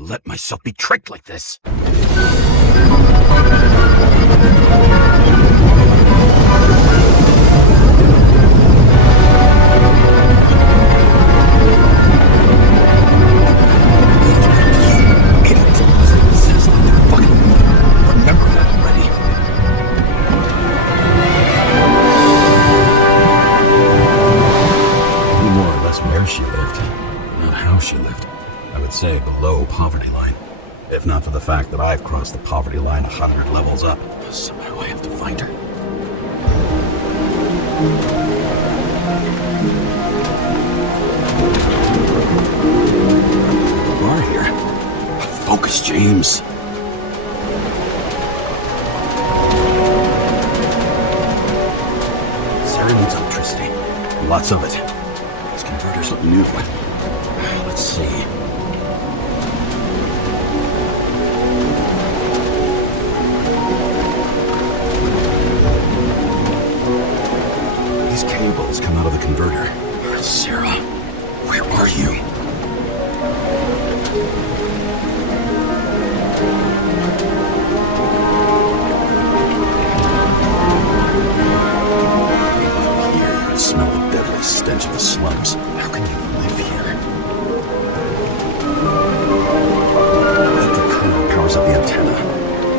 let myself be tricked like this? Say below poverty line. If not for the fact that I've crossed the poverty line 100 levels up. Somehow I have to find her. You are here. Focus, James. Sarah needs electricity. Lots of it. These converters look new. Let's see. Cables come out of the converter. Sarah, where are you? Here you can smell the deadly stench of the slums. How can you live here? Electric current powers up the antenna.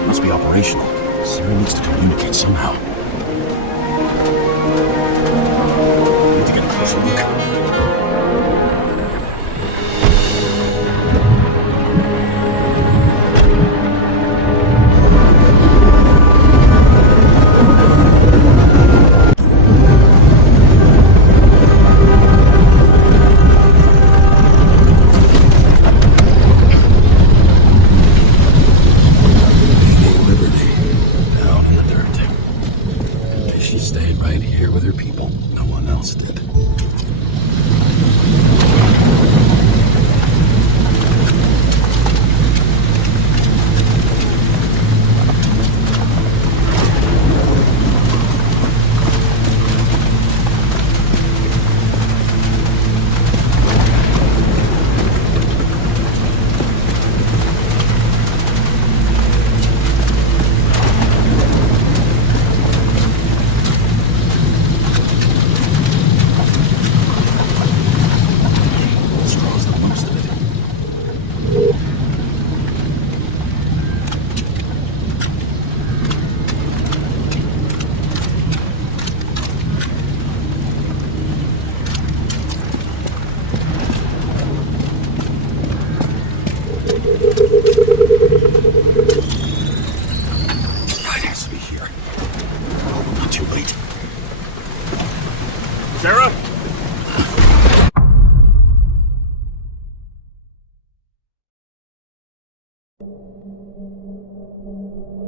It must be operational. Sarah needs to communicate somehow. Closer look. Liberty, down in the dirt. She stayed right here with her people. No one else did.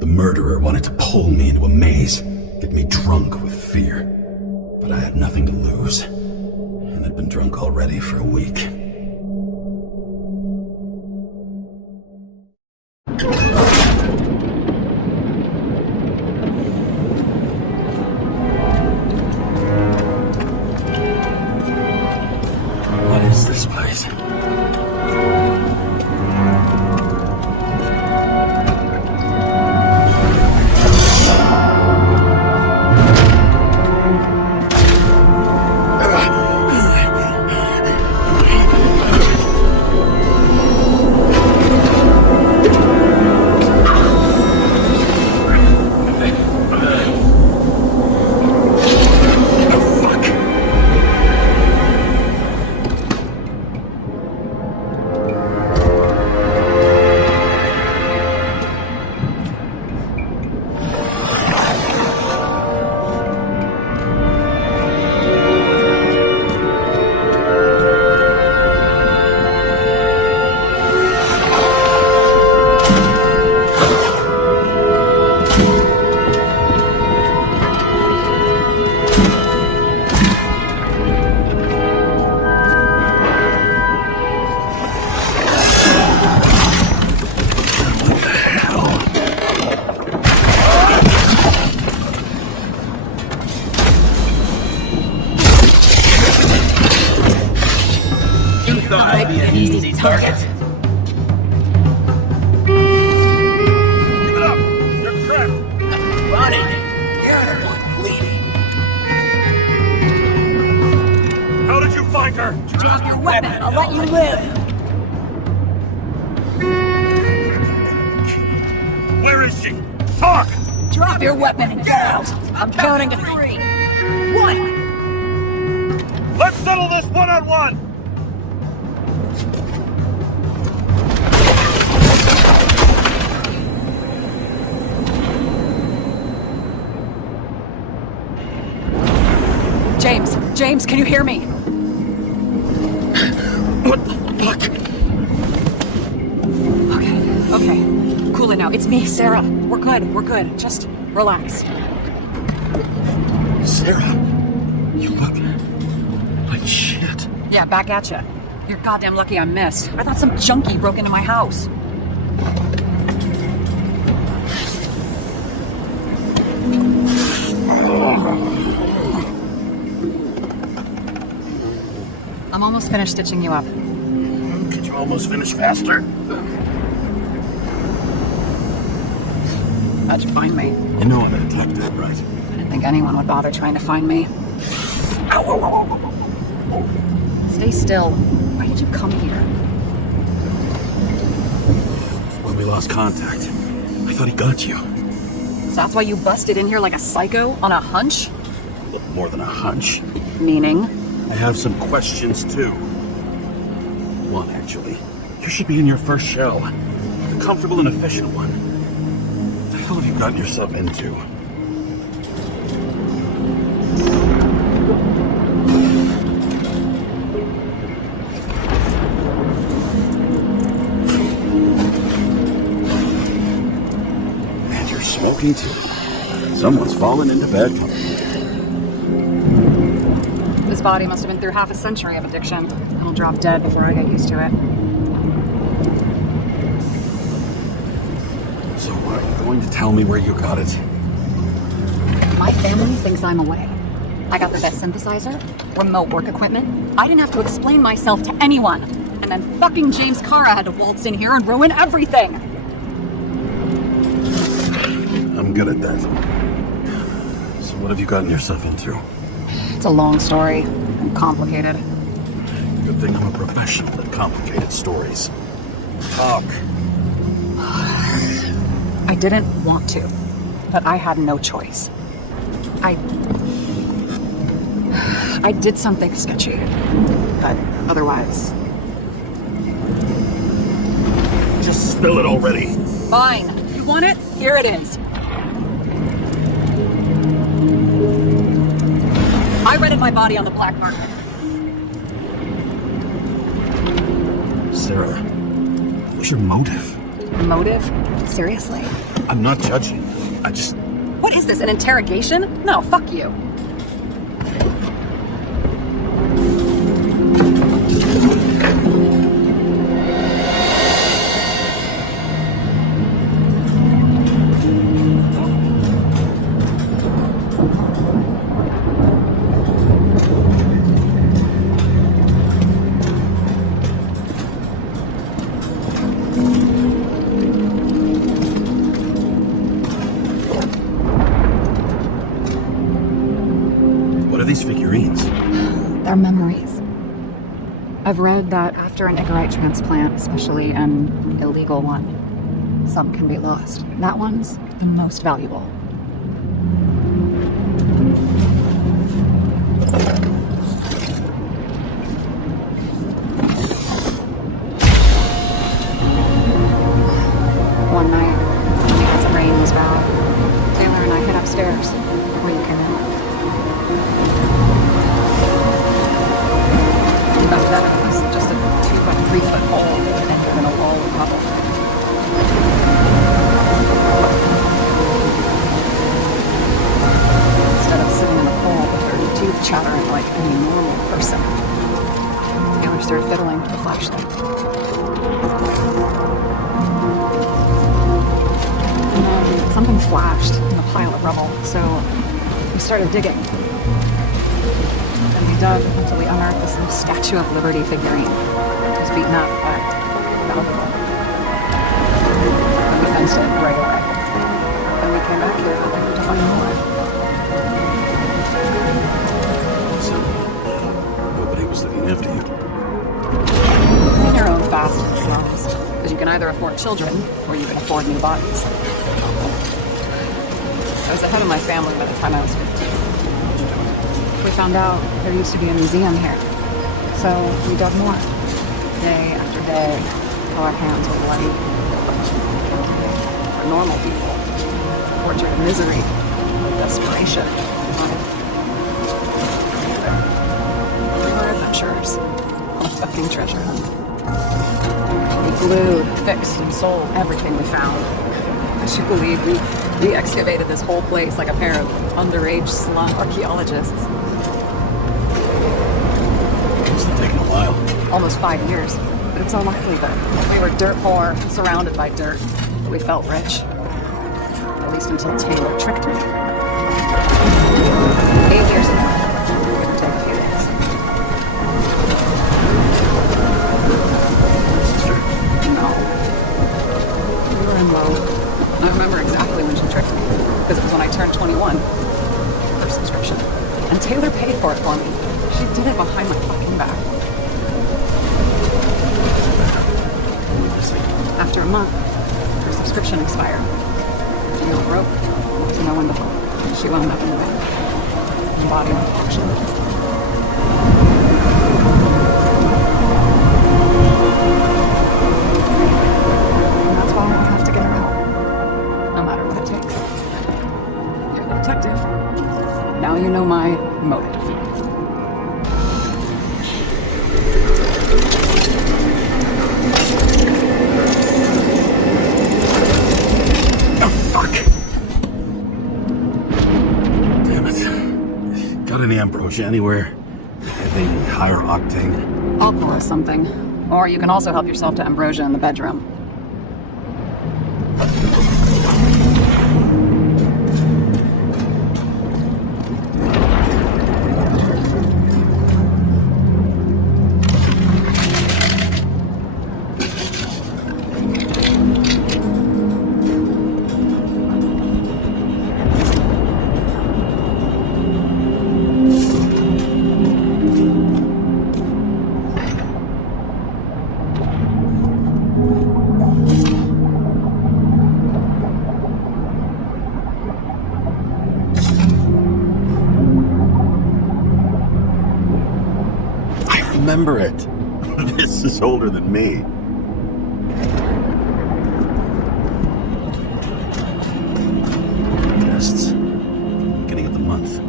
The murderer wanted to pull me into a maze, get me drunk with fear. But I had nothing to lose, and I'd been drunk already for a week. What is this place? Where is she? Talk! Drop your weapon and get out! I'm counting to 3. 1! Let's settle this one-on-one! James, can you hear me? What the fuck? Okay. Cool it now. It's me, Sarah. We're good. Just relax. Sarah, you look like shit. Yeah, back at ya. You're goddamn lucky I missed. I thought some junkie broke into my house. I'm almost finished stitching you up. Could you almost finish faster? How'd you find me? You know I'm a detective, right? I didn't think anyone would bother trying to find me. Stay still. Why did you come here? When we lost contact, I thought he got you. So that's why you busted in here like a psycho on a hunch? Well, more than a hunch. Meaning? I have some questions, too. One, actually. You should be in your first show. A comfortable and efficient one. What the hell have you gotten yourself into? And you're smoking, too. Someone's fallen into bad company. This body must have been through half a century of addiction. I'll drop dead before I get used to it. So are you going to tell me where you got it? My family thinks I'm away. I got the best synthesizer, remote work equipment. I didn't have to explain myself to anyone. And then fucking James Cara had to waltz in here and ruin everything. I'm good at that. So what have you gotten yourself into? It's a long story and complicated. Good thing I'm a professional at complicated stories. Talk. I didn't want to, but I had no choice. I did something sketchy, but otherwise... Just spill it already. Fine. You want it? Here it is. I rented my body on the black market. Sarah, what's your motive? Motive? Seriously? I'm not judging. I just... What is this, an interrogation? No, fuck you. These figurines? They're memories. I've read that after an Icarite transplant, especially an illegal one, some can be lost. That one's the most valuable. One night, as the rain was bad, Taylor and I hid upstairs before you came in. That was just a 2 by 3 foot hole that ended in a wall of rubble. Instead of sitting in a hole with her teeth chattering like any normal person, Taylor started fiddling with the flashlight. And then something flashed in the pile of rubble, so we started digging. We dug until we unearthed this little Statue of Liberty figurine. It was beaten up, but valuable. And we fenced it right away. And we came back here to find more. So, nobody was looking after you? In your own fast, to be honest. As you can either afford children, or you can afford new bodies. I was ahead of my family by the time I was 15. We found out there used to be a museum here. So we dug more. Day after day, till our hands were bloody. For normal people, tortured in misery, desperation. We were adventurers on a fucking treasure hunt. We glued, fixed, and sold everything we found. Would you believe we excavated this whole place like a pair of underage slum archaeologists? Must have taken a while. Almost 5 years. But it was unlikely that we were dirt poor and surrounded by dirt. We felt rich. At least until Taylor tricked me. 8 years ago. It would take a few days. Sister? No. We were in love. I remember exactly when she tricked me. Because it was when I turned 21. For subscription. And Taylor paid for it for me. She did it behind my fucking back. After a month, her subscription expired. She got broke, to no one to help. She wound up in the bank. Embodiment of action. And that's why I have to get her help. No matter what it takes. You're the detective. Now you know my motive. Any ambrosia anywhere? Any higher octane? I'll pour us something. Or you can also help yourself to ambrosia in the bedroom. Remember it. This is older than me. Tests. Beginning of the month.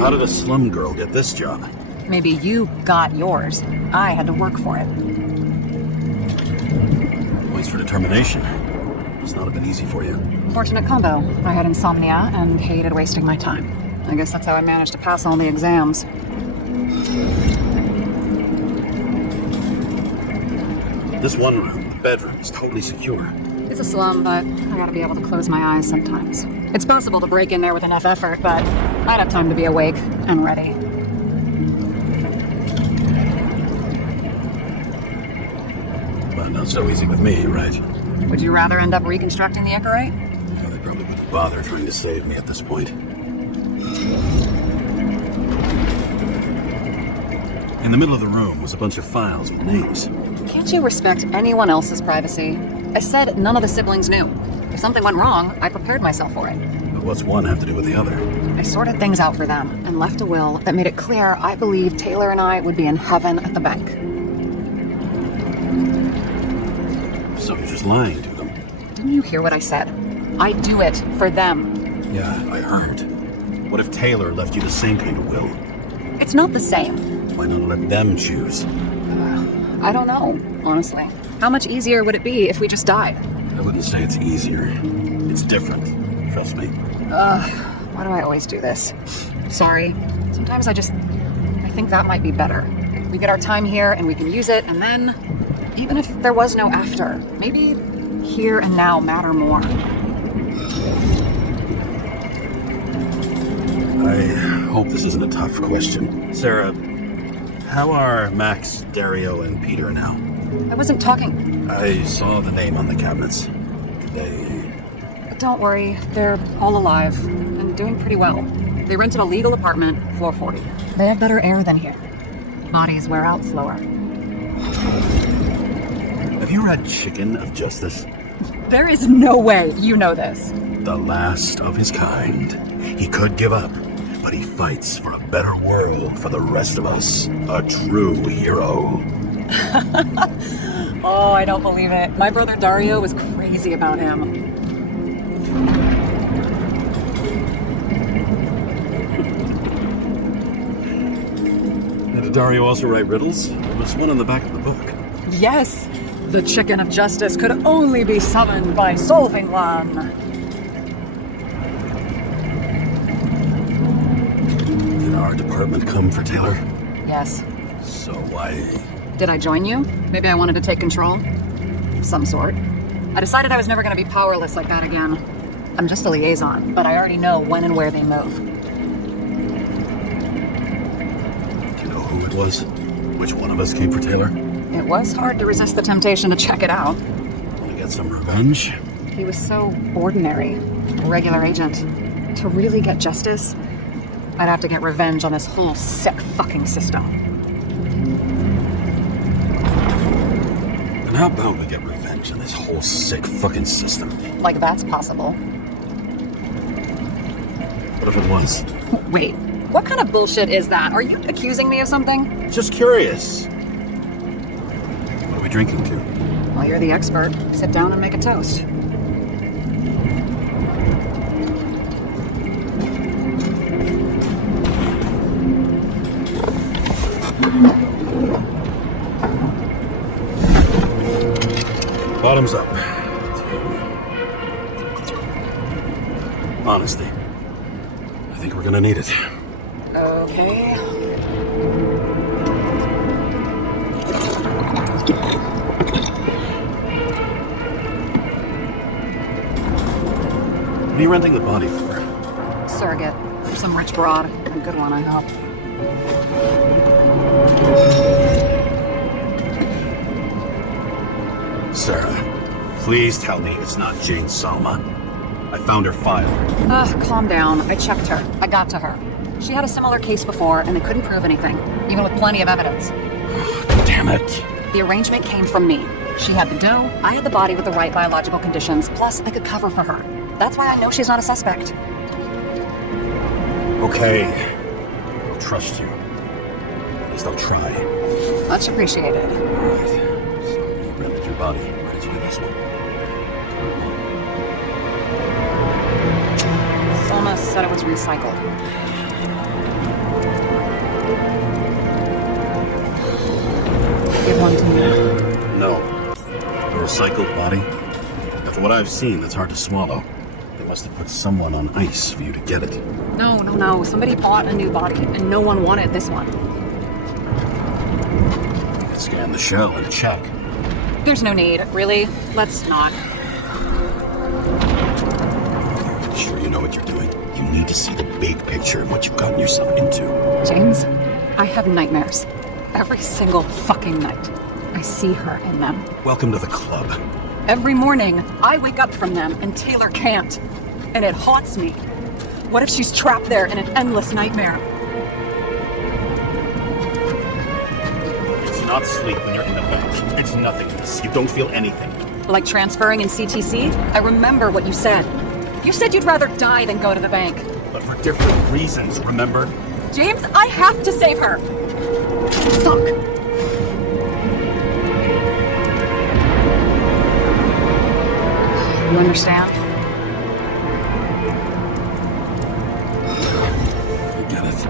How did a slum girl get this job? Maybe you got yours. I had to work for it. Points for determination. It's not been easy for you. Fortunate combo. I had insomnia and hated wasting my time. I guess that's how I managed to pass all the exams. This one room, the bedroom, is totally secure. It's a slum, but I gotta be able to close my eyes sometimes. It's possible to break in there with enough effort, but I'd have time to be awake and ready. But not so easy with me, right? Would you rather end up reconstructing the Icarite? Yeah, they probably wouldn't bother trying to save me at this point. In the middle of the room was a bunch of files with names. Can't you respect anyone else's privacy? I said none of the siblings knew. If something went wrong, I prepared myself for it. But what's one have to do with the other? I sorted things out for them and left a will that made it clear I believed Taylor and I would be in heaven at the bank. So you're just lying to them? Didn't you hear what I said? I do it for them. Yeah, I heard. What if Taylor left you the same kind of will? It's not the same. Why not let them choose? I don't know, honestly. How much easier would it be if we just died? I wouldn't say it's easier. It's different. Trust me. Why do I always do this? Sorry. Sometimes I think that might be better. We get our time here and we can use it, and then, even if there was no after, maybe here and now matter more. This isn't a tough question. Sarah, how are Max, Dario, and Peter now? I wasn't talking. I saw the name on the cabinets. Don't worry, they're all alive and doing pretty well. They rented a legal apartment, floor 40. They have better air than here. Bodies wear out slower. Have you read Chicken of Justice? There is no way you know this. The last of his kind. He could give up, but he fights for a better world for the rest of us. A true hero. Oh, I don't believe it. My brother Dario was crazy about him. Did Dario also write riddles? There was one on the back of the book. Yes, the chicken of justice could only be summoned by solving one. Did our department come for Taylor? Yes. So why? Did I join you? Maybe I wanted to take control? Of some sort. I decided I was never going to be powerless like that again. I'm just a liaison, but I already know when and where they move. Do you know who it was? Which one of us came for Taylor? It was hard to resist the temptation to check it out. Want to get some revenge? He was so ordinary, a regular agent. To really get justice, I'd have to get revenge on this whole sick fucking system. And how about we get revenge on this whole sick fucking system? Like that's possible. What if it was? Wait, what kind of bullshit is that? Are you accusing me of something? Just curious. What are we drinking to? Well, you're the expert. Sit down and make a toast. Bottoms up. Honesty. I think we're gonna need it. Okay. What are you renting the body for? Surrogate. Some rich broad. A good one, I hope. Sarah, please tell me it's not Jane Salma. I found her file. Calm down. I checked her. I got to her. She had a similar case before, and they couldn't prove anything, even with plenty of evidence. Damn it. The arrangement came from me. She had the dough, I had the body with the right biological conditions, plus I could cover for her. That's why I know she's not a suspect. Okay. I'll trust you. At least I'll try. Much appreciated. All right. So you rented your body. Where did you get this one? Selma said it was recycled. Give one to me. No. A recycled body? After what I've seen, that's hard to swallow. They must have put someone on ice for you to get it. No. Somebody bought a new body, and no one wanted this one. You can scan the shell and check. There's no need, really. Let's not. I'm sure you know what you're doing. You need to see the big picture of what you've gotten yourself into. James, I have nightmares. Every single fucking night. I see her in them. Welcome to the club. Every morning, I wake up from them and Taylor can't. And it haunts me. What if she's trapped there in an endless nightmare? It's not sleep when you're in the boat. It's nothingness. You don't feel anything. Like transferring in CTC? I remember what you said. You said you'd rather die than go to the bank. But for different reasons, remember? James, I have to save her! Fuck! You understand? I get it.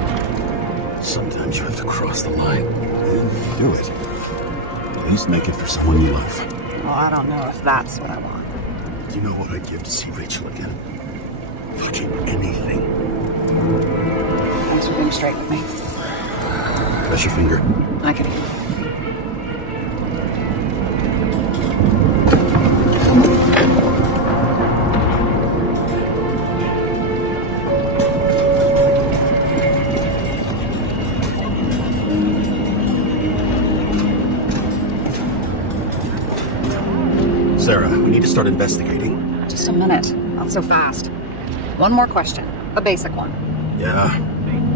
Sometimes you have to cross the line. And do it. At least make it for someone you love. Well, I don't know if that's what I want. Do you know what I'd give to see Rachel again? Fucking anything. Thanks for being straight with me. Press your finger. I can. start investigating. Just a minute. Not so fast. One more question. A basic one. Yeah,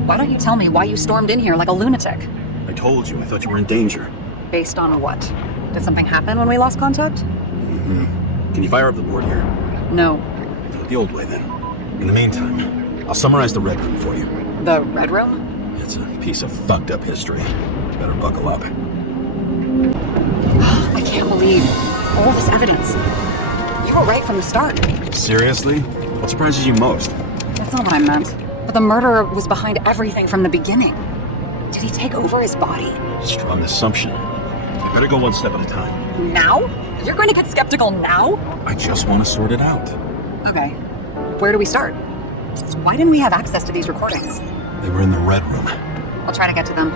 Why don't you tell me why you stormed in here like a lunatic? I told you, I thought you were in danger. Based on what? Did something happen when we lost contact? Can you fire up the board here? No. Do it the old way then. In the meantime, I'll summarize the Red Room for you. The Red Room? It's a piece of fucked up history. Better buckle up. I can't believe all this evidence. You were right from the start. Seriously? What surprises you most? That's not what I meant. But the murderer was behind everything from the beginning. Did he take over his body? Strong assumption. I better go one step at a time. Now? You're going to get skeptical now? I just want to sort it out. Okay. Where do we start? Why didn't we have access to these recordings? They were in the Red Room. I'll try to get to them.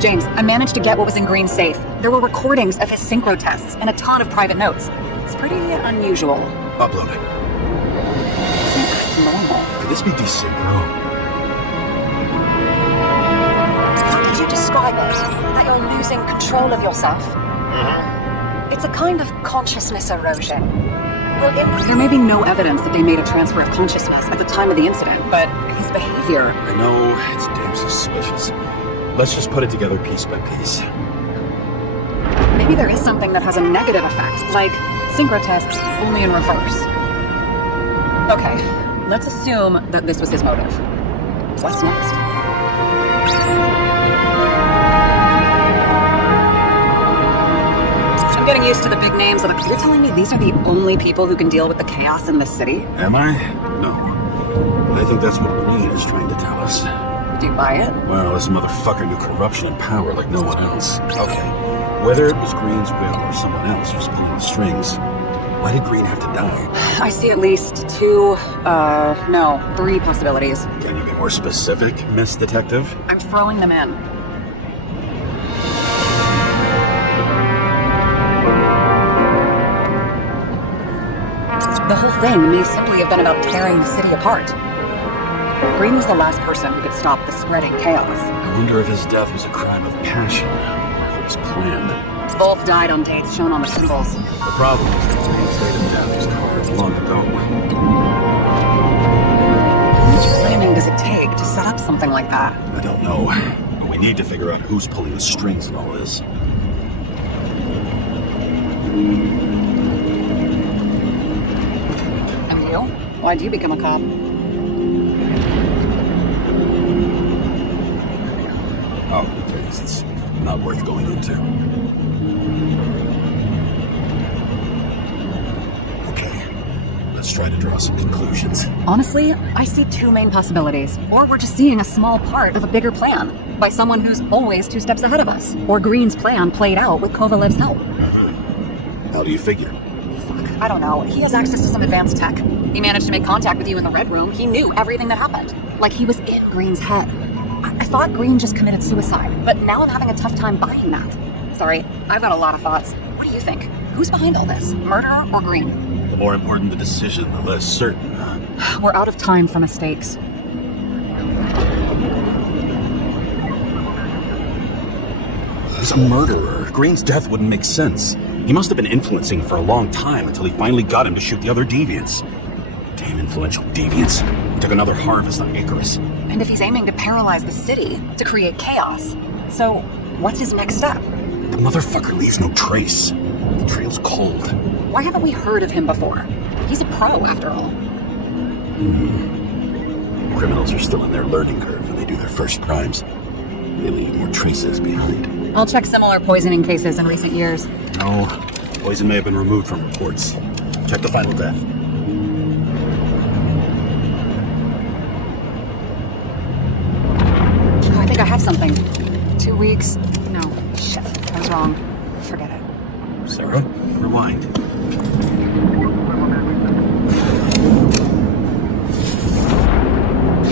James, I managed to get what was in Green's safe. There were recordings of his synchro tests and a ton of private notes. It's pretty unusual. Upload it. It's normal. Could this be desynchro? How did you describe it? That you're losing control of yourself? It's a kind of consciousness erosion. Well, there may be no evidence that they made a transfer of consciousness at the time of the incident, but his behavior... I know, it's damn suspicious. Let's just put it together piece by piece. Maybe there is something that has a negative effect, like synchro tests, only in reverse. Okay, let's assume that this was his motive. What's next? I'm getting used to the big names of the... You're telling me these are the only people who can deal with the chaos in the city? Am I? No. But I think that's what Green is trying to tell us. Do you buy it? Well, this motherfucker knew corruption and power like no one else. Okay, whether it was Green's will or someone else who's pulling the strings, why did Green have to die? I see at least three possibilities. Can you be more specific, Miss Detective? I'm throwing them in. The whole thing may simply have been about tearing the city apart. Green was the last person who could stop the spreading chaos. I wonder if his death was a crime of passion, or if it was planned. Both died on dates shown on the symbols. The problem is that Green stayed in Daphne's car long ago. How much planning does it take to set up something like that? I don't know, but we need to figure out who's pulling the strings in all this. And you? Why'd you become a cop? Oh, please, it's not worth going into. Okay, let's try to draw some conclusions. Honestly, I see two main possibilities. Or we're just seeing a small part of a bigger plan by someone who's always 2 steps ahead of us. Or Green's plan played out with Kovalev's help. How do you figure? I don't know. He has access to some advanced tech. He managed to make contact with you in the Red Room. He knew everything that happened. Like he was in Green's head. I thought Green just committed suicide, but now I'm having a tough time buying that. Sorry, I've got a lot of thoughts. What do you think? Who's behind all this? Murderer or Green? The more important the decision, the less certain. We're out of time for mistakes. He's a murderer. Green's death wouldn't make sense. He must have been influencing for a long time until he finally got him to shoot the other deviants. Damn influential deviants. He took another harvest on Icarus. And if he's aiming to paralyze the city, to create chaos, so what's his next step? The motherfucker leaves no trace. The trail's cold. Why haven't we heard of him before? He's a pro, after all. Criminals are still in their learning curve when they do their first crimes. They leave more traces behind. I'll check similar poisoning cases in recent years. No, poison may have been removed from reports. Check the final death. I think I have something. 2 weeks? No. Shit. I was wrong. Forget it. Sarah, rewind.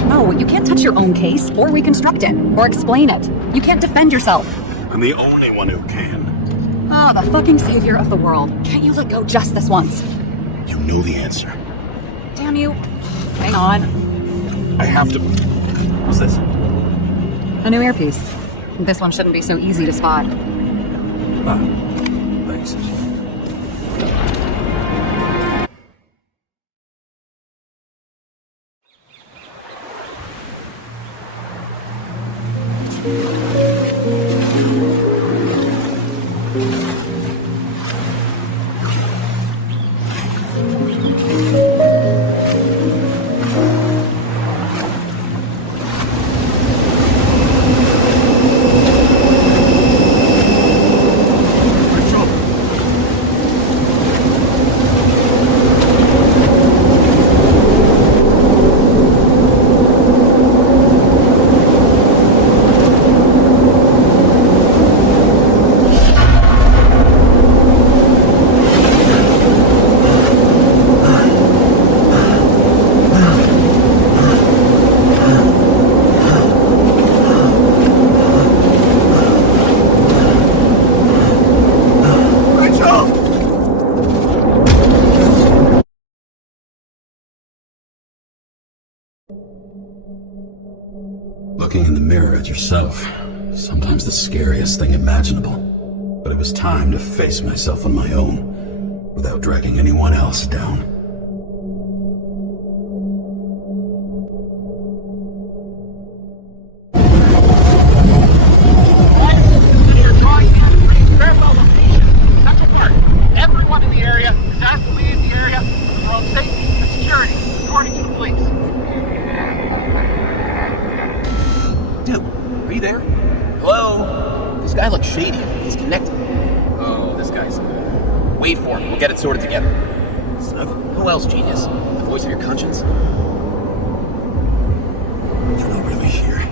No, you can't touch your own case, or reconstruct it, or explain it. You can't defend yourself. I'm the only one who can. Oh, the fucking savior of the world. Can't you let go just this once? You know the answer. Damn you. Hang on. I have to... What's this? A new earpiece. This one shouldn't be so easy to spot. Ah, thanks. Looking in the mirror at yourself, sometimes the scariest thing imaginable. But it was time to face myself on my own, without dragging anyone else down. Everyone in the area is asked to leave the area for their own safety and security, according to the police. Dude, are you there? Hello? This guy looks shady. He's connected. Oh, this guy's... Wait for him. We'll get it sorted together. Son, who else, genius? The voice of your conscience? You're not really here.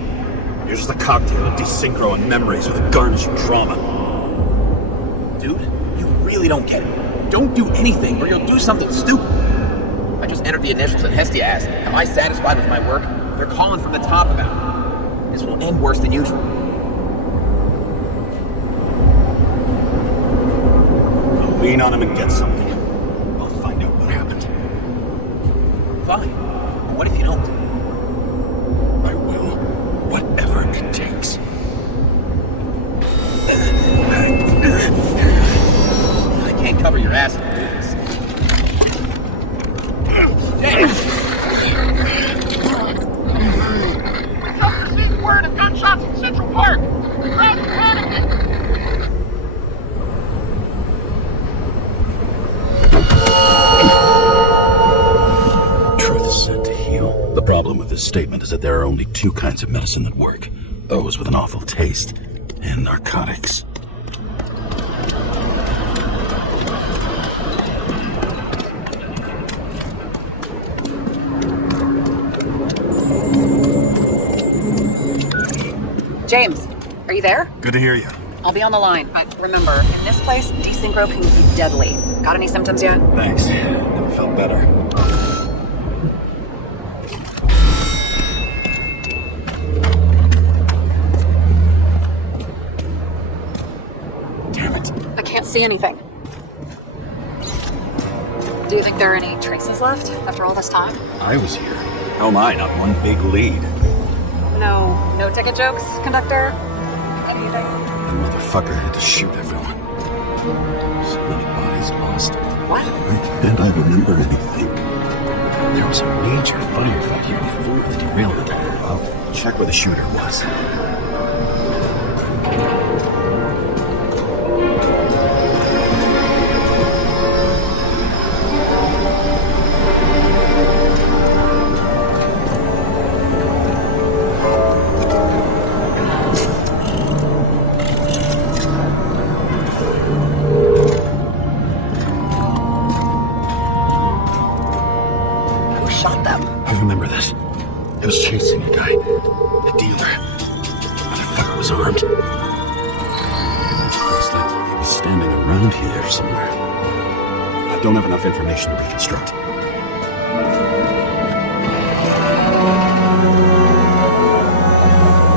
You're just a cocktail of desynchro and memories with a garnish of drama. Dude, you really don't get it. Don't do anything or you'll do something stupid. I just entered the initials and Hestia asked, am I satisfied with my work? They're calling from the top about it. This will end worse than usual. I'll lean on him and get something. I'll find out what happened. Fine. But what if you don't? I will. Whatever it takes. I can't cover your ass if you do this. James! Just received word of gunshots in Central Park. The crowd is panicking. Truth is said to heal. The problem with this statement is that there are only two kinds of medicine that work. Those with an awful taste and narcotics. James, are you there? Good to hear you. I'll be on the line, but remember, in this place, desynchro can be deadly. Got any symptoms yet? Thanks. Never felt better. Damn it. I can't see anything. Do you think there are any traces left after all this time? I was here. How am I not one big lead? No ticket jokes, conductor? Anything? The motherfucker had to shoot everyone. So many bodies lost. What? Why can't I remember anything? There was a major firefight here before the derailment. I'll check where the shooter was. I remember this. I was chasing a guy, a dealer. Motherfucker was armed. Looks like he was standing around here somewhere. I don't have enough information to reconstruct.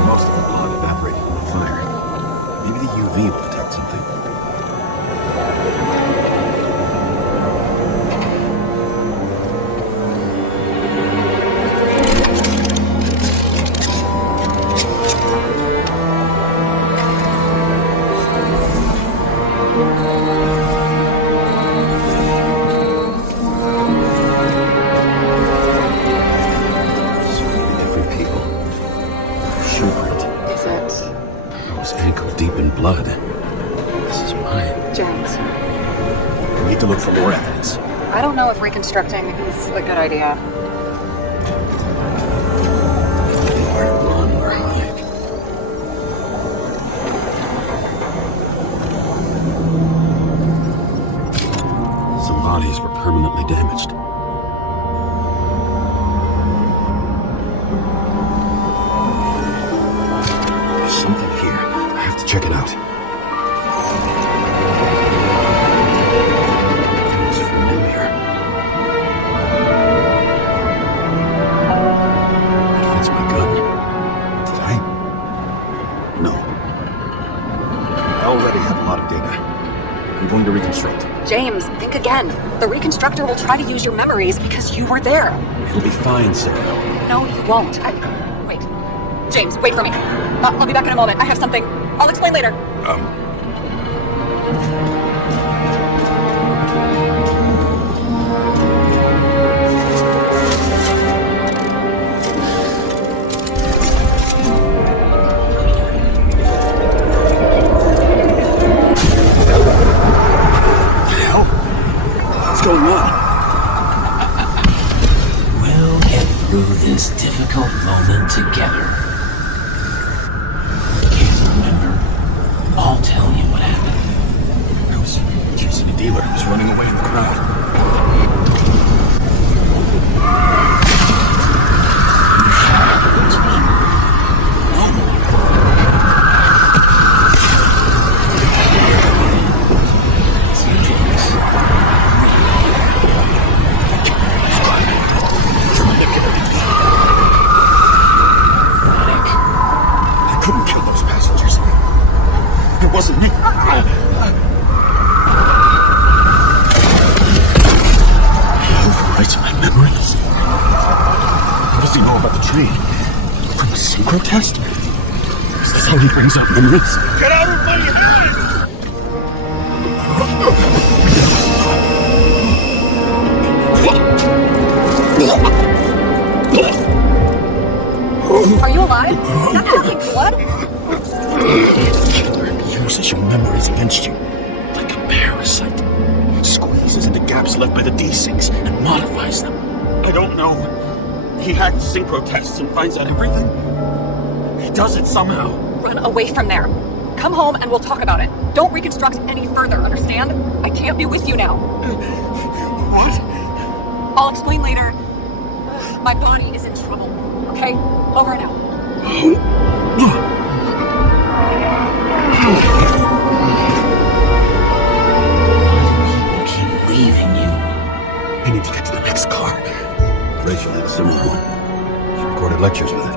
Most of the blood evaporated in the fire. Maybe the UV will detect something. Blood. This is mine. James. I need to look for more evidence. I don't know if reconstructing is a good idea. Or run or hide. Some bodies were permanently damaged. There's something here. I have to check it out. Feels familiar. It fits my gun. Did I? No. I already have a lot of data. I'm going to reconstruct. James, think again. The reconstructor will try to use your memories because you were there. It'll be fine, Sarah. No, you won't. Wait. James, wait for me. I'll be back in a moment. I have something. I'll explain later. What's going on? We'll get through this difficult moment together. Can't remember? I'll tell you what happened. I was chasing a dealer who was running away in the crowd. Wasn't me. He overwrites my memories. What does he know about the train? From the synchro test? Is this how he brings out memories? Get out of my Are you alive? Is that fucking blood? Uses your memories against you, like a parasite. Squeezes into gaps left by the desyncs and modifies them. I don't know. He hacked synchro tests and finds out everything. He does it somehow. Run away from there. Come home and we'll talk about it. Don't reconstruct any further, understand? I can't be with you now. What? I'll explain later. My body is in trouble, okay? Over and out. People keep leaving you. I need to get to the next car. Rachel had a similar one. She recorded lectures with it.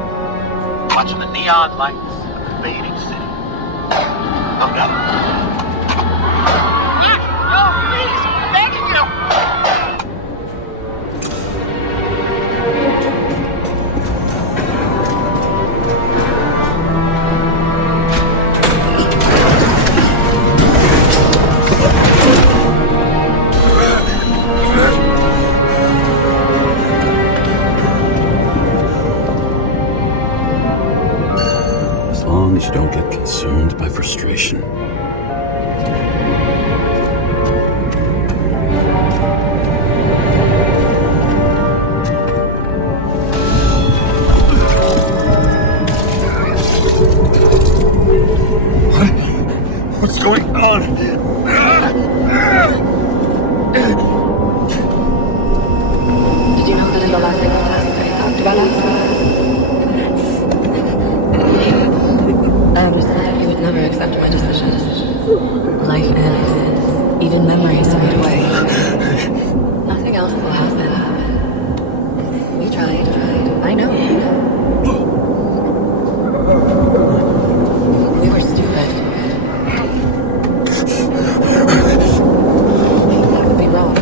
Watching the neon lights of the fading city. Oh, no. No, please, I'm begging you. As long as you don't get consumed by frustration. What's going on? Did you know that in the last test we talked about us? I understand you would never accept my decisions. Life ends. Even memories fade away. Nothing else will happen. We tried. I know. We were stupid. That would be wrong.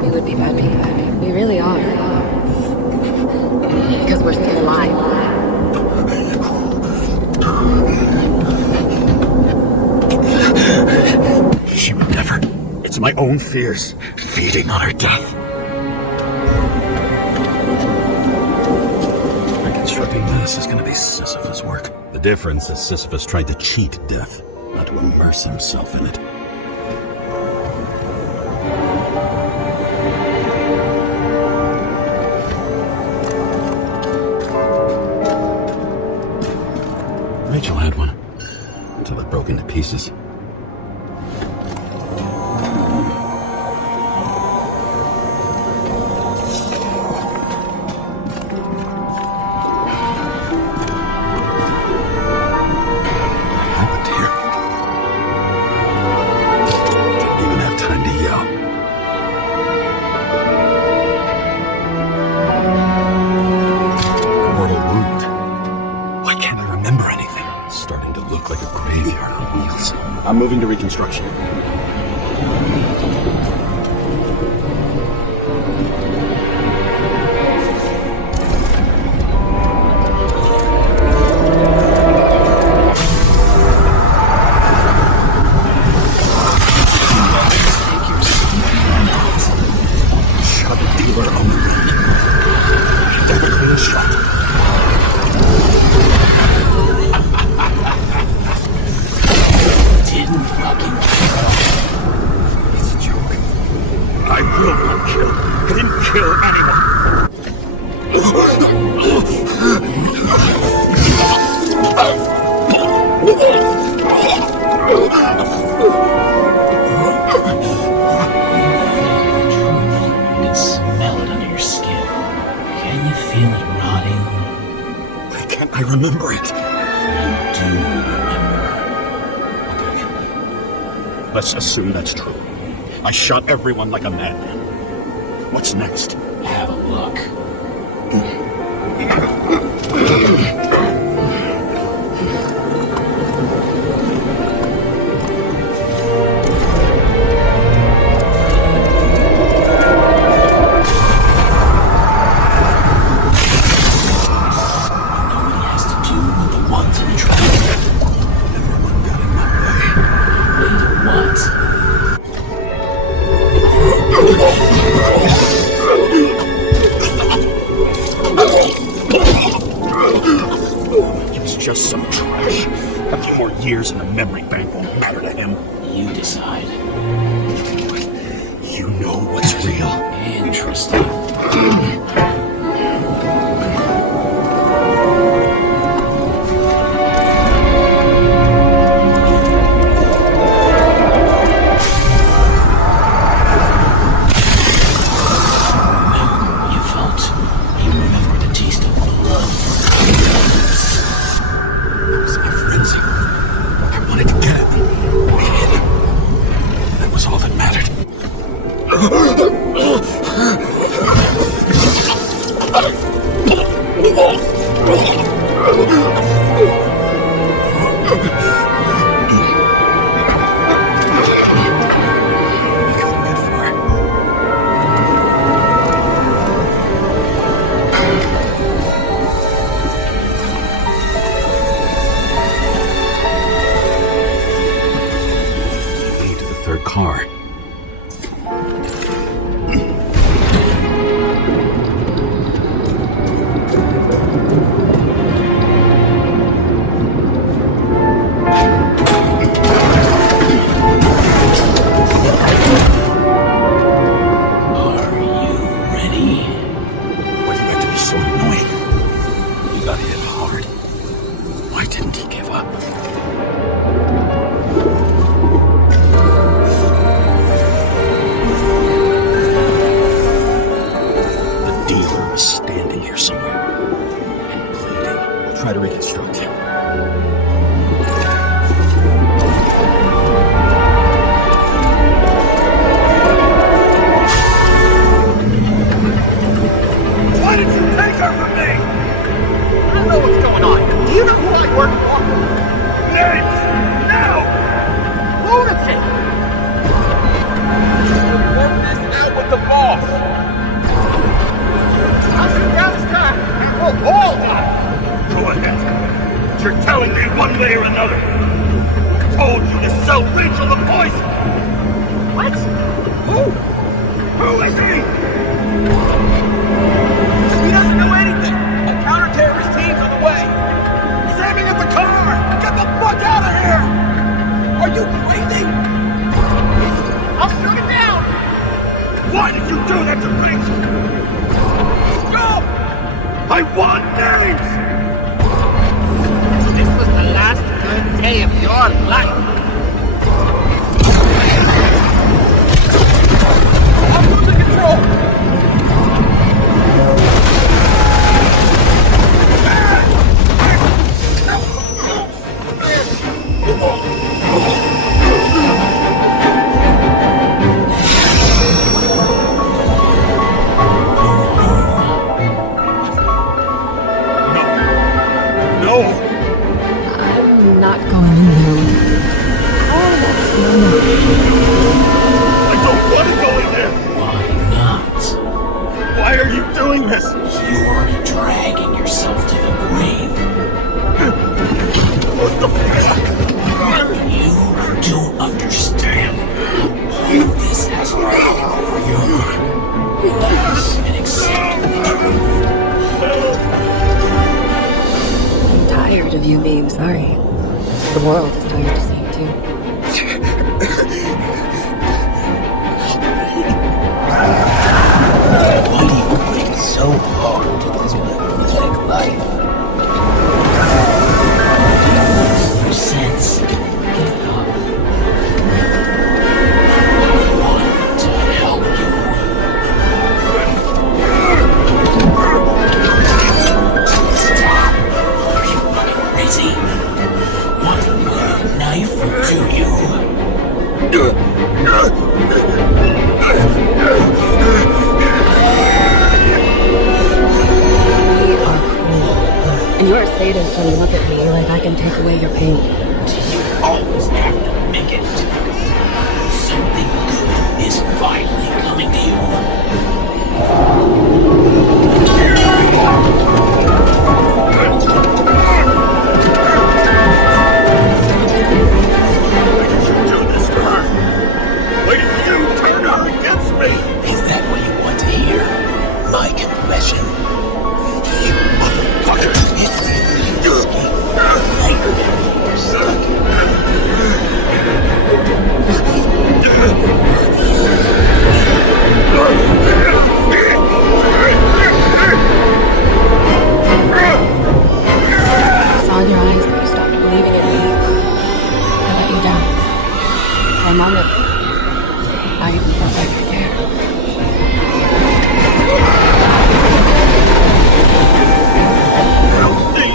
We would be bad people. We really are. Because we're still alive. She would never. It's my own fears feeding on her death. Reconstructing this is going to be Sisyphus work. The difference is Sisyphus tried to cheat death, not to immerse himself in it. Rachel had one, until it broke into pieces. I'm moving to reconstruction. can smell it under your skin. Can you feel it rotting? Why can't I remember it? Do remember. Okay. Let's assume that's true. I shot everyone like a madman. What's next? Have a look. Just some trash. A few more years in the memory bank won't matter to him. You decide. You know what's real. Interesting. Car. Try to reconstruct. Why did you take her from me? I don't know what's going on. Do you know who I work for? Names! Now! Lunatic! Work this out with the boss! I'll shoot down this car and we'll all die! Go ahead. You're telling me one way or another. I told you to sell Rachel the poison. What? Who? Who is he? He doesn't know anything. A counter-terrorist team's on the way. He's aiming at the car. Get the fuck out of here! Are you crazy? I'll shoot it down. Why did you do that to Rachel? Stop! I want names! This was the last good day of your life. I'm losing control. I'm not going in there. I don't want to go in there! Why not? Why are you doing this? You're dragging yourself to the grave. What the fuck? You don't understand. All of this has weighted over your heart. Release and accept the truth. I'm tired of you being sorry. The world is tired to see you too. Why do you cling so hard to these You're a sadist when you look at me like I can take away your pain. You always have to make it difficult. Something good is finally coming to you. Do this to her. Why did you turn her against me? Is that what you want to hear? My confession? You motherfucker! You're later than you're stuck. I saw in your eyes that you stopped believing in me. I let you down. For a moment, I even felt like I cared. Help me!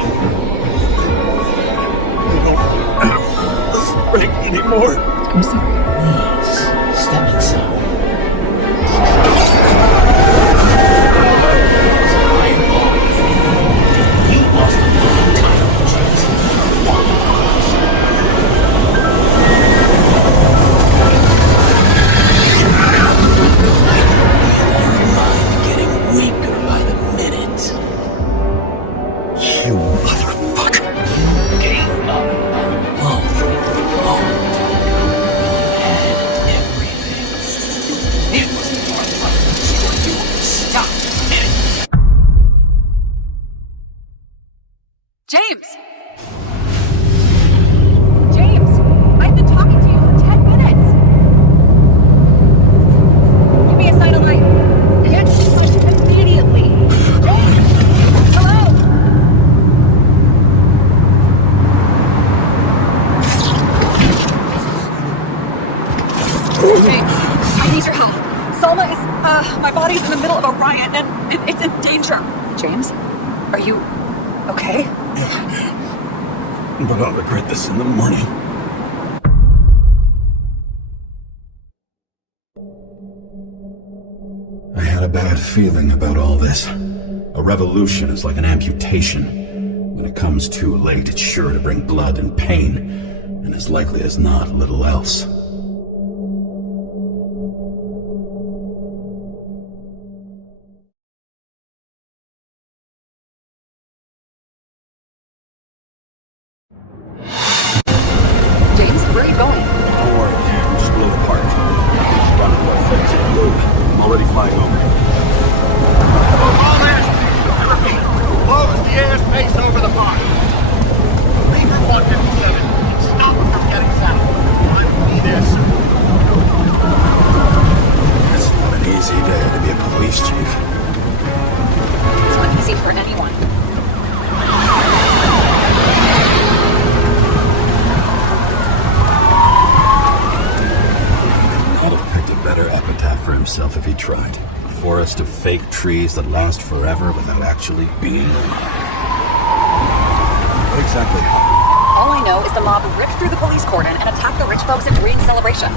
I don't have strength anymore. I'm sorry. Please, step inside. You lost a long time of chance. Your mind getting weaker by the minute. You motherfucker. You gave up on love when you had everything. It was your love so you would stop it. James! James! I've been talking to you for 10 minutes! Give me a sign of light. Answer the question immediately! James! Hello? James, I need your help. Salma is, my body's in the middle of a riot and it's in danger. James, are you okay? But I'll regret this in the morning. I had a bad feeling about all this. A revolution is like an amputation. When it comes too late, it's sure to bring blood and pain, and as likely as not, little else. James, where are you going? Don't worry, we just blew the park. Running about 15 blue. I'm already flying over. All airspeed! I repeat, close the airspace over the park. Beaver 157, stop them from getting south. I will be there soon. It's not an easy day to be a police chief. It's not easy for anyone. I'd have picked a better epitaph for himself if he tried. A forest of fake trees that last forever without actually being alive. What exactly happened? All I know is the mob ripped through the police cordon and attacked the rich folks at Green's celebration.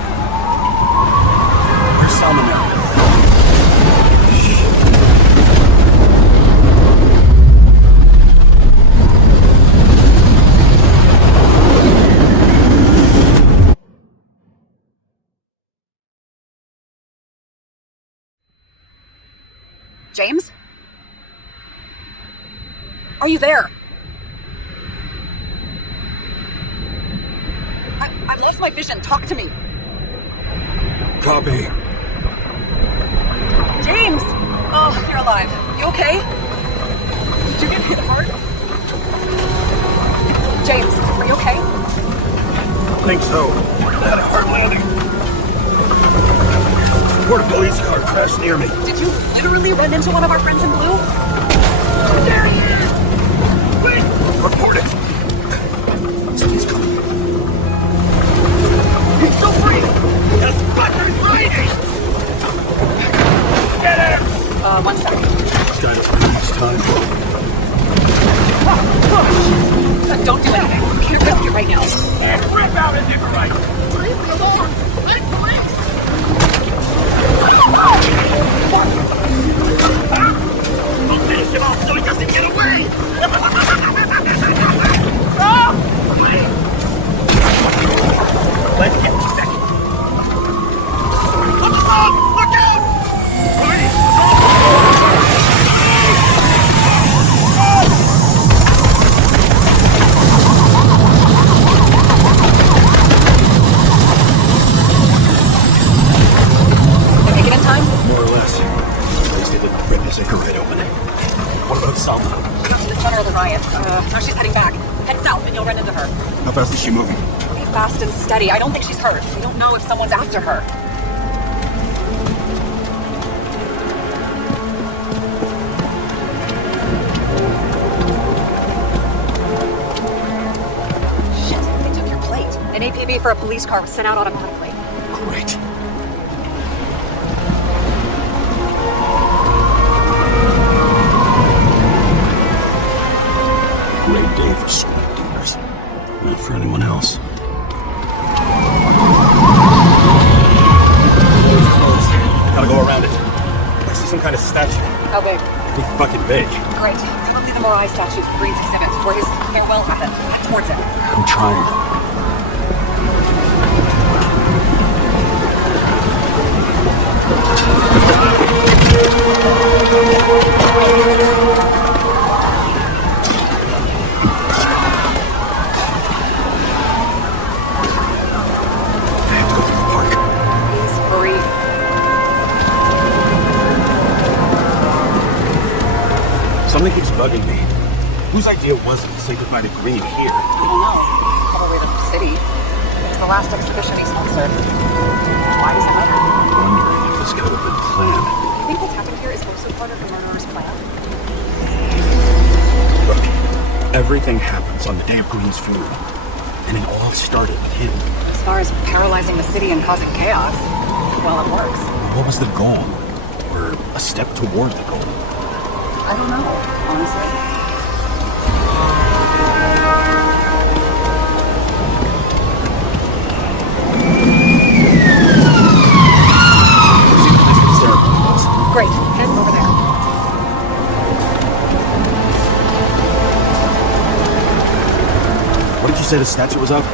Where's Salma now? James? Are you there? I've lost my vision. Talk to me. Copy. James! Oh, you're alive. You okay? Did you get hit hard? James, are you okay? I think so. That hard landing. Where a police car crashed near me. Did you literally run into one of our friends in blue? There he is! Wait! Report it! Someone's coming. He's still breathing! That fucker's bleeding! Get him! One second. This guy doesn't have much time. Don't do anything. You can't risk it right now. And rip out a nigger right! Leave me alone! I'm police! I'll finish him off so he doesn't get away! Salma? She was in the center of the riot. Now she's heading back. Head south and you'll run into her. How fast is she moving? Be fast and steady. I don't think she's hurt. We don't know if someone's after her. Shit, they took your plate. An APB for a police car was sent out automatically. Great. Great day for sweat dealers. Not for anyone else. Door's closed. Gotta go around it. I see some kind of statue. How big? Pretty fucking big. Great. Probably the Morai statue, Green's exhibit, where his farewell happened. Head towards it. I'm trying. Something keeps bugging me. Whose idea was it to say goodbye to Green here? I don't know. Probably the city. It's the last exhibition he sponsored. Why does it matter? I'm wondering if this could have been planned. You think what's happened here is also part of the murderer's plan? Look, everything happens on the day of Green's funeral. And it all started with him. As far as paralyzing the city and causing chaos, well, it works. What was the goal? Or a step toward the goal? I don't know, honestly. Great, head over there. What did you say the statue was of?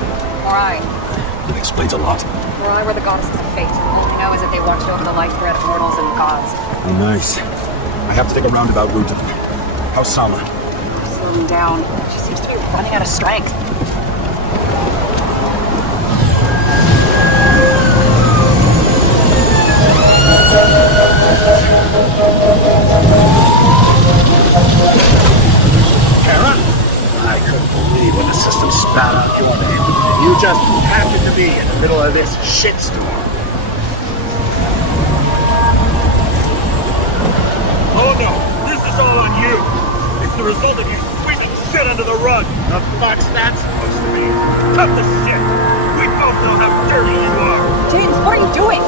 Morai. That explains a lot. Morai were the goddesses of fate. All we know is that they watched over the life-bred mortals and gods. Oh, nice. I have to take a roundabout route to them. How's Salma? Slowing down. She seems to be running out of strength. Kara? I couldn't believe when the system spat out your name. You just happened to be in the middle of this shitstorm. Oh no, this is all on you. It's the result of you sweeping shit under the rug. The fuck's that supposed to mean? Cut the shit. We both know how dirty you are. James, what are you doing?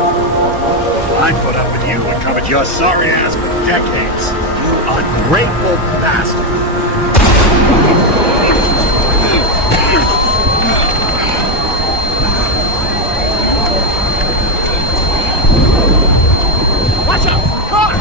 I put up with you and covered your sorry ass for decades. You ungrateful bastard. Watch out! Car!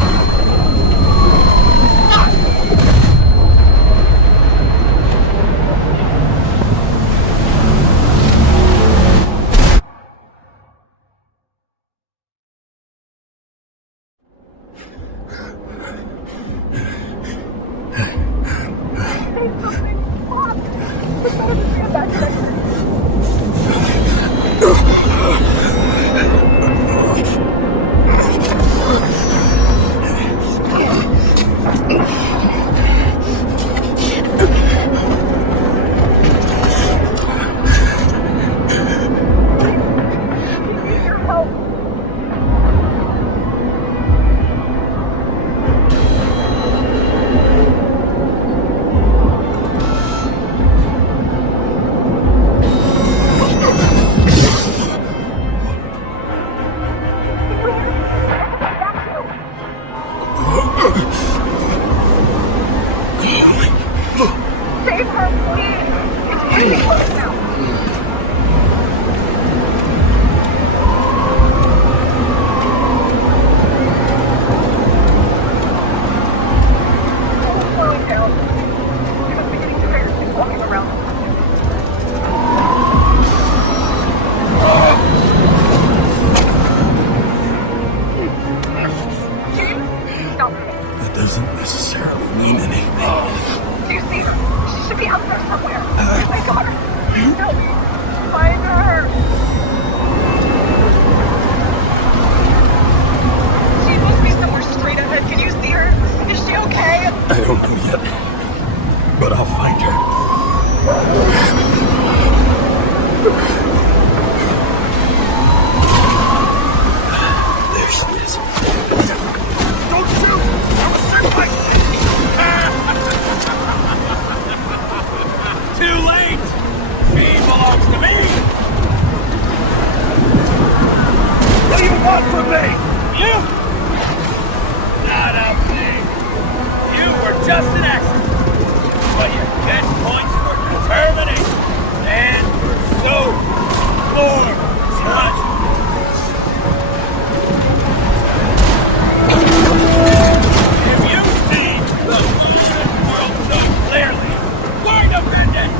Doesn't necessarily mean anything. Do you see her? She should be out there somewhere. Oh my God. No. Find her. She must be somewhere straight ahead. Can you see her? Is she okay? I don't know yet. But I'll find her. There she is. Don't shoot! I was shot by... Too late! She belongs to me! What do you want from me? You? Not a thing. You were just an accident. But you get points for determination and pursuit. More treasure. If you see the whole world so clearly, word of your name.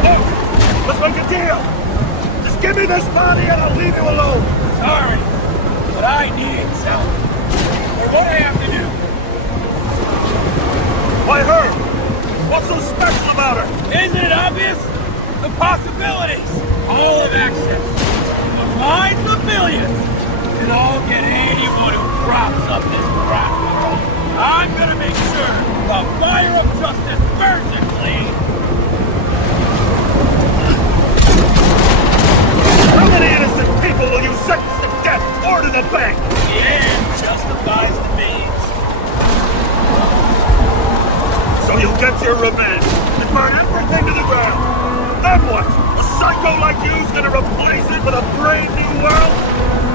Look, let's make a deal. Just give me this body and I'll leave you alone. Sorry, but I need help. For what I have to do. Why her? What's so special about her? Isn't it obvious? The possibilities. All of access. The minds of millions. Can all get anyone who props up this crap. I'm gonna make sure the fire of justice burns it clean. How many innocent people will you sentence to death or to the bank? The end justifies the means. So you'll get your revenge and burn everything to the ground. Then what? A psycho like you's gonna replace it with a brand new world?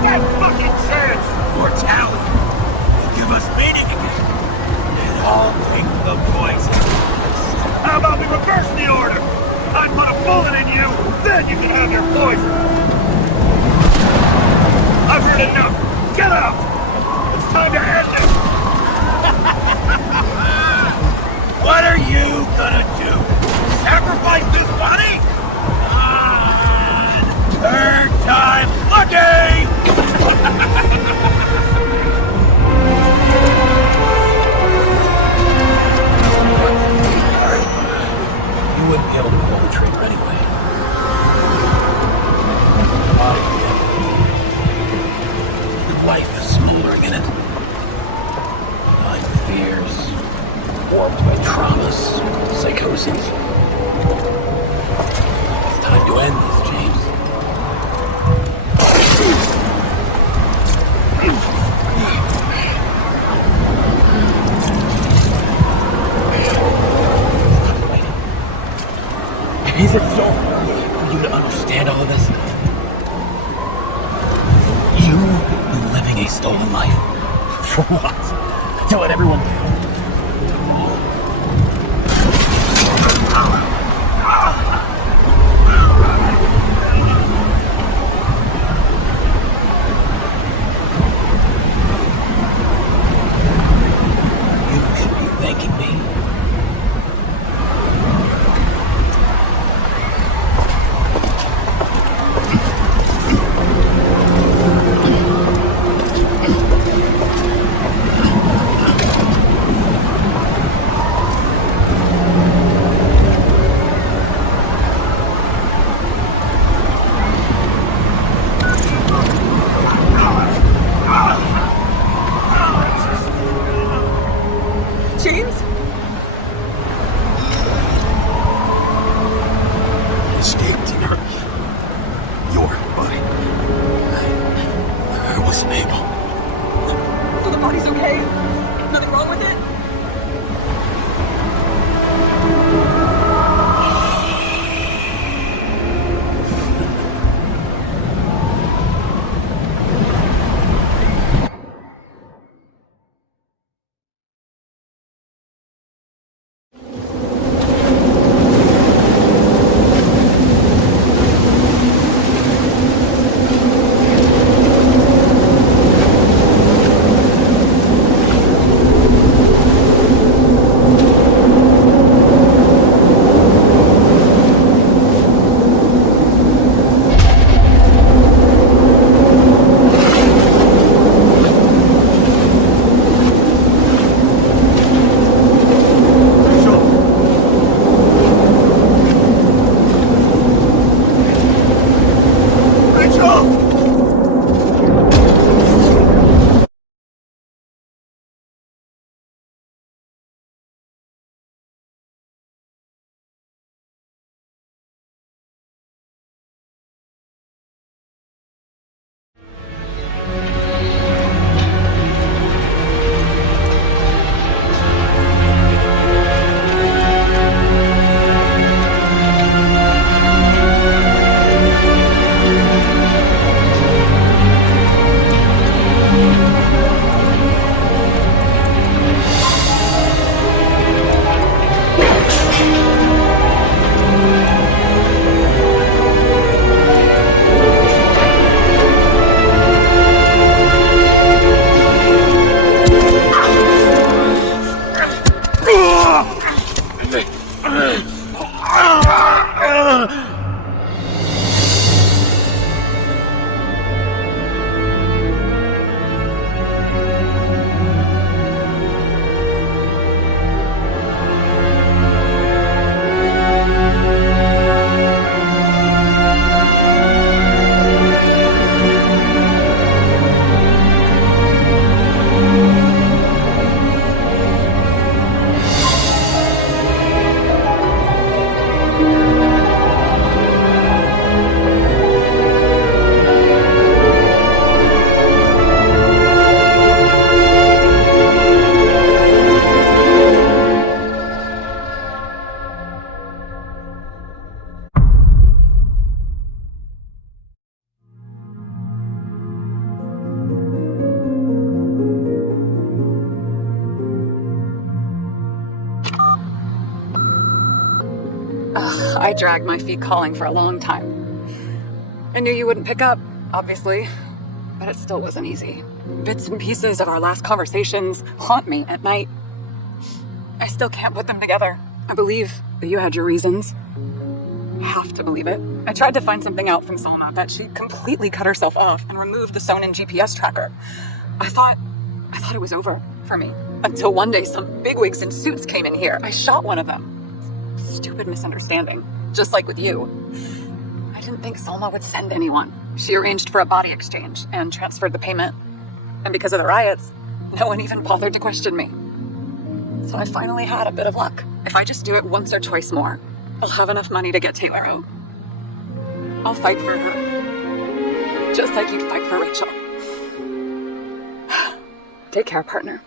That fucking chance! Mortality will give us meaning again. And I'll take the poison. How about we reverse the order? I put a bullet in you, then you can have your poison. I've heard enough. Get out! It's time to end this. What are you gonna do? Sacrifice this body? Third time lucky! You wouldn't be able to pull the trigger anyway. Your life is smoldering in it. Like fears, warped by traumas, psychoses. It's time to end this, James. Is it so hard for you to understand all of this? You've been living a stolen life. For what? To let everyone down? You should be thanking me. James? Escaped in her. Your body. I wasn't able. So the body's okay? Nothing wrong with it? I dragged my feet calling for a long time. I knew you wouldn't pick up, obviously, but it still wasn't easy. Bits and pieces of our last conversations haunt me at night. I still can't put them together. I believe that you had your reasons. I have to believe it. I tried to find something out from Salma, but she completely cut herself off and removed the Sonin GPS tracker. I thought it was over for me. Until one day some bigwigs in suits came in here. I shot one of them. Stupid misunderstanding. Just like with you. I didn't think Salma would send anyone. She arranged for a body exchange and transferred the payment. And because of the riots, no one even bothered to question me. So I finally had a bit of luck. If I just do it once or twice more, I'll have enough money to get Taylor out. I'll fight for her. Just like you'd fight for Rachel. Take care, partner.